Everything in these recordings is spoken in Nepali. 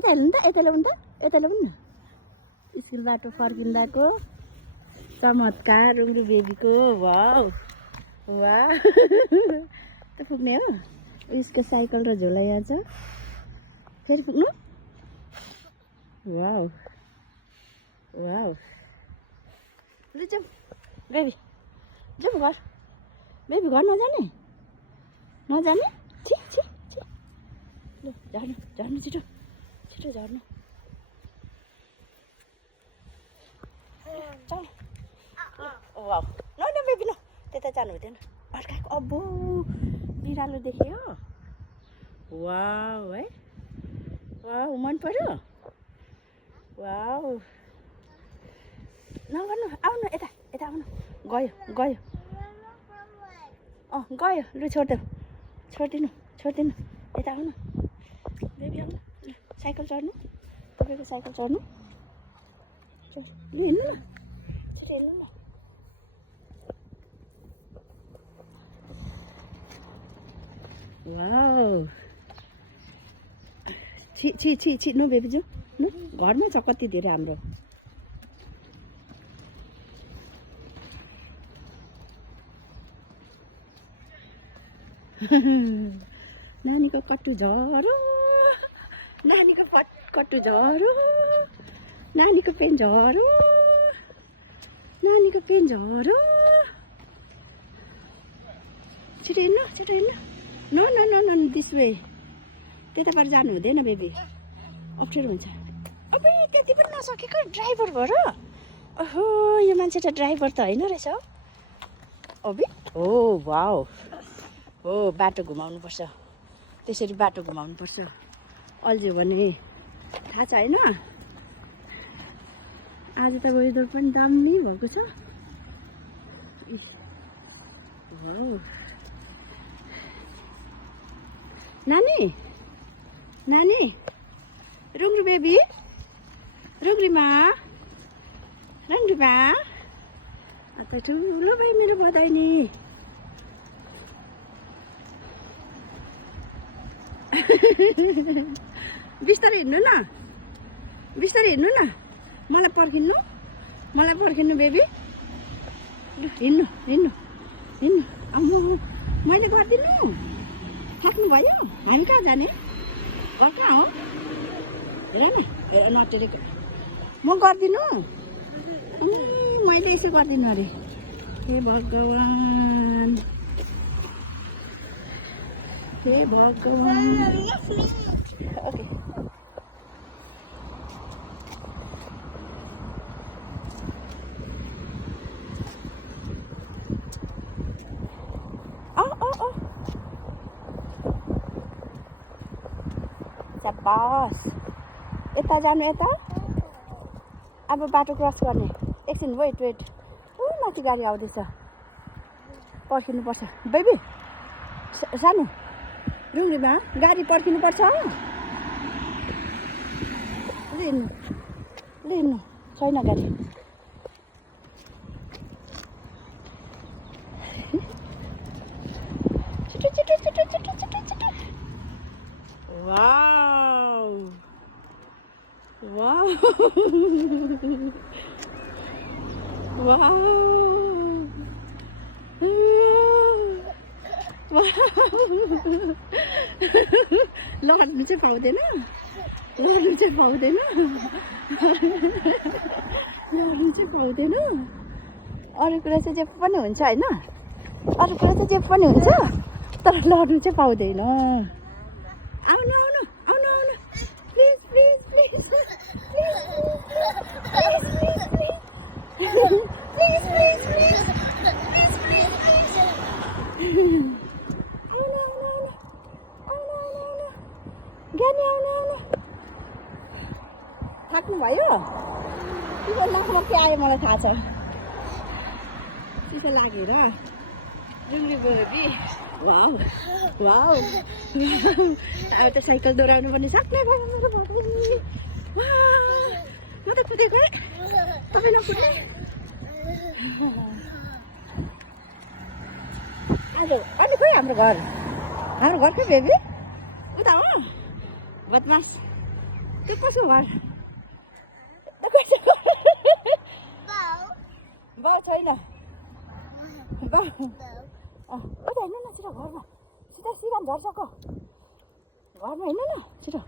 यता हेर्नु त यता ल्याउनु त यता ल्याउनु न स्कुलबाट फर्किँदाको चमत्कार रुङ्ग्री बेबीको वाउ वाह त पुग्ने हो उसको साइकल र झोला यहाँ छ फेरि पुग्नु वाउ वाउ लु जाऊ बेबी जाऊ घर बेबी घर नजाने नजाने छि छि छि लु झर्नु झर्नु छिटो छिटो झर्नु चल वाउ न न बेबी न त्यता जानु हुँदैन अर्काको अब्बो बिरालो देख्यो वाउ है वाउ मन पर्यो वाउ नगर्नु आउनु यता यता आउनु गयो गयो गयो लु छोडिदिनु यता आउनु बेबी आउनु साइकल चढ्नु तपाईँको साइकल चढ्नु लु हिँड्नु न छिटो हिँड्नु न वाउ छि छि छि छि नो बेबी जाऊ न घरमा छ कति धेरै हाम्रो नानीको कट्टु झरो नानीको कट्टु झरो नानीको पेन झरो नानीको पेन झरो छिटो हिँड्नु न न न न दिस वे त्यताबाट जानु हुँदैन बेबी अप्ठ्यारो हुन्छ अब त्यति पनि नसकेको ड्राइभर भएर ओहो यो मान्छे त ड्राइभर त होइन रहेछ अबि हो वाउ हो बाटो घुमाउनुपर्छ त्यसरी बाटो घुमाउनुपर्छ अल्झ्यो भने थाहा छ होइन आज त वेदर पनि दामी भएको छ नानी नानी रुङ्ग्री बेबी रुङ्ग्रीमा त ठुलो भाइ मेरो बधाई नि बिस्तारै हिँड्नु न मलाई पर्खिनु बेबी हिँड्नु अम्मो मैले गरिदिनु थाक्नु भयो हामी कहाँ जाने घर कहाँ हो हेर न नटेरेको म गरिदिनु मैले यसो गरिदिनु अरे हे भगवान् ओके बस यता जानु यता अब बाटो क्रस गर्ने एकछिन वेट माथि गाडी आउँदैछ पर्खिनुपर्छ बेबी सानो रुङ्ग्रीमा गाडी पर्खिनुपर्छ लिनु छैन गाडी Wow. लड्नु चाहिँ पाउँदैन अरू कुरा चाहिँ जे पनि हुन्छ होइन तर लड्नु चाहिँ पाउँदैन आउनु थाक्नु भयो चिसो नाकमा के आयो मलाई थाहा छ चिसो लागेर रुङ्ग्री बेबी वाउ त साइकल दोहोऱ्याउनु पनि सक्ने भयो मेरो भगवान् म त कुदेको है तपाईँ नकुद्नु आज अनि खोइ हाम्रो घरकै बेबी उता हो बदमास त्यो कसो घर बाउ छैन बाउ उता हेर्नु न छिटो घरमा सिधा सिगान झर्छको घरमा हेर्नु न छिटो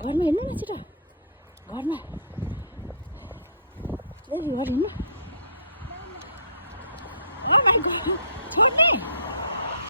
घरमा हेर्नु न छिटो घरमा हेर्नु न छोड्ने